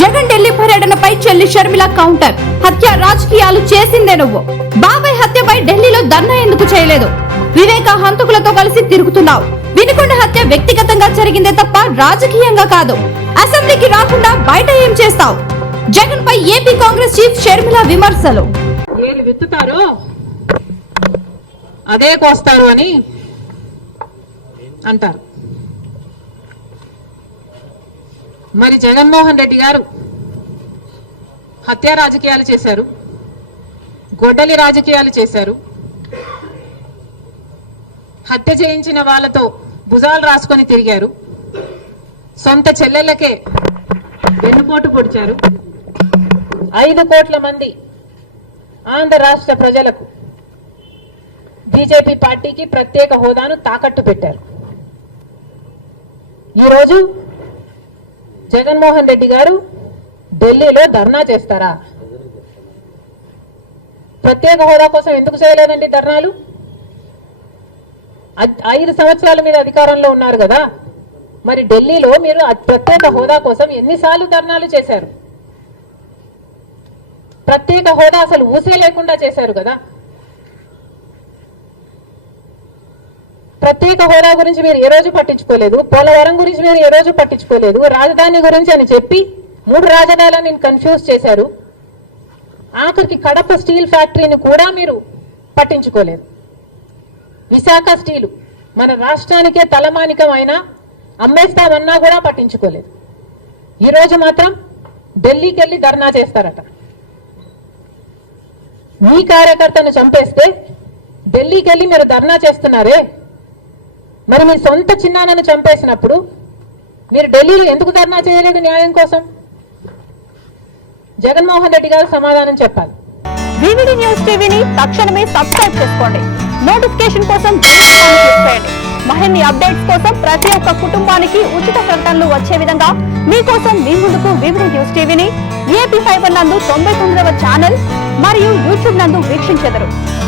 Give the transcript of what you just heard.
జగన్ ఢిల్లీ పర్యటనపై చెల్లి షర్మిల కౌంటర్. హత్య రాజకీయాలు చేసిందే నువ్వు. బాబాయ్ హత్యపై ఢిల్లీలో ధర్నా ఎందుకు చేయలేదు? వివేక హంతకులతో కలిసి తిరుగుతున్నావు. వినుకొండ హత్య వ్యక్తిగతంగా జరిగిందే తప్ప రాజకీయంగా కాదు. అసెంబ్లీకి రాకుండా బయట ఏం చేస్తావు? జగన్ పై ఏపీ కాంగ్రెస్ చీఫ్ షర్మిల విమర్శలు. విత్తుతారో అదే కోస్తారు అని అంటారు. మరి జగన్మోహన్ రెడ్డి గారు హత్య రాజకీయాలు చేశారు గొడ్డలి రాజకీయాలు చేశారు హత్య చేయించిన వాళ్ళతో భుజాలు రాసుకొని తిరిగారు సొంత చెల్లెళ్ళకే వెన్నుపోటు పొడిచారు ఐదు కోట్ల మంది ఆంధ్ర రాష్ట్ర ప్రజలకు బీజేపీ పార్టీకి ప్రత్యేక హోదాను తాకట్టు పెట్టారు. ఈరోజు జగన్మోహన్ రెడ్డి గారు ఢిల్లీలో ధర్నా చేస్తారా? ప్రత్యేక హోదా కోసం ఎందుకు చేయలేదండి ధర్నాలు? ఐదు సంవత్సరాల మీద అధికారంలో ఉన్నారు కదా. మరి ఢిల్లీలో మీరు ప్రత్యేక హోదా కోసం ఎన్నిసార్లు ధర్నాలు చేశారు? ప్రత్యేక హోదా అసలు ఊసే లేకుండా చేశారు కదా. ప్రత్యేక హోదా గురించి మీరు ఏ రోజు పట్టించుకోలేదు? పోలవరం గురించి మీరు ఏ రోజు పట్టించుకోలేదు? రాజధాని గురించి అని చెప్పి మూడు రాజధానులను కన్ఫ్యూజ్ చేశారు. ఆఖరికి కడప స్టీల్ ఫ్యాక్టరీని కూడా మీరు పట్టించుకోలేదు. విశాఖ స్టీలు మన రాష్ట్రానికే తలమానికం అయినా అమ్మేస్తామన్నా కూడా పట్టించుకోలేదు. ఈ రోజు మాత్రం ఢిల్లీకి వెళ్ళి ధర్నా చేస్తారట. మీ కార్యకర్తను చంపేస్తే ఢిల్లీకి వెళ్ళి మీరు ధర్నా చేస్తున్నారే? మరి మీ సొంత చిన్నాన్నను చంపేసినప్పుడు మీరు ఢిల్లీలో ఎందుకు ధర్నా చేయలేదు న్యాయం కోసం? జగన్మోహన్ రెడ్డి గారు సమాధానం చెప్పాలి. వివిడి న్యూస్ టీవీని తక్షణమే సబ్స్క్రైబ్ చేసుకోండి. నోటిఫికేషన్ కోసం మరిన్ని అప్డేట్స్ కోసం ప్రతి ఒక్క కుటుంబానికి ఉచిత ప్రకటనలు వచ్చే విధంగా మీకోసం మీ ముందుకు వివిడి న్యూస్ టీవీని ఏపీ ఫైబర్ నందు తొంభై తొమ్మిదవ ఛానల్ మరియు యూట్యూబ్ నందు వీక్షించెదరు.